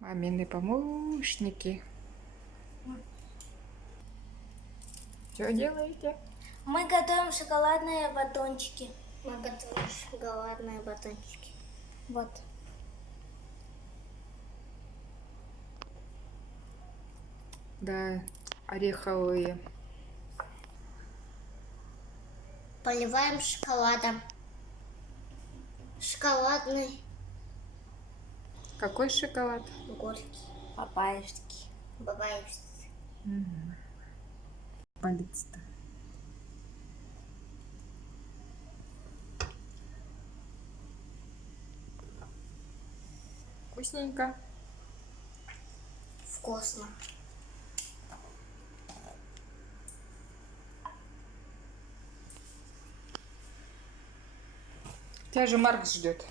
Мамины помощники. Что делаете? Мы готовим шоколадные батончики. Мы готовим шоколадные батончики. Вот. Да, ореховые. Поливаем шоколадом. Шоколадный. Какой шоколад? Горький. Бабаевский. Бабаевский. Палец-то. Вкусненько. Вкусно. Тебя же Марк ждет.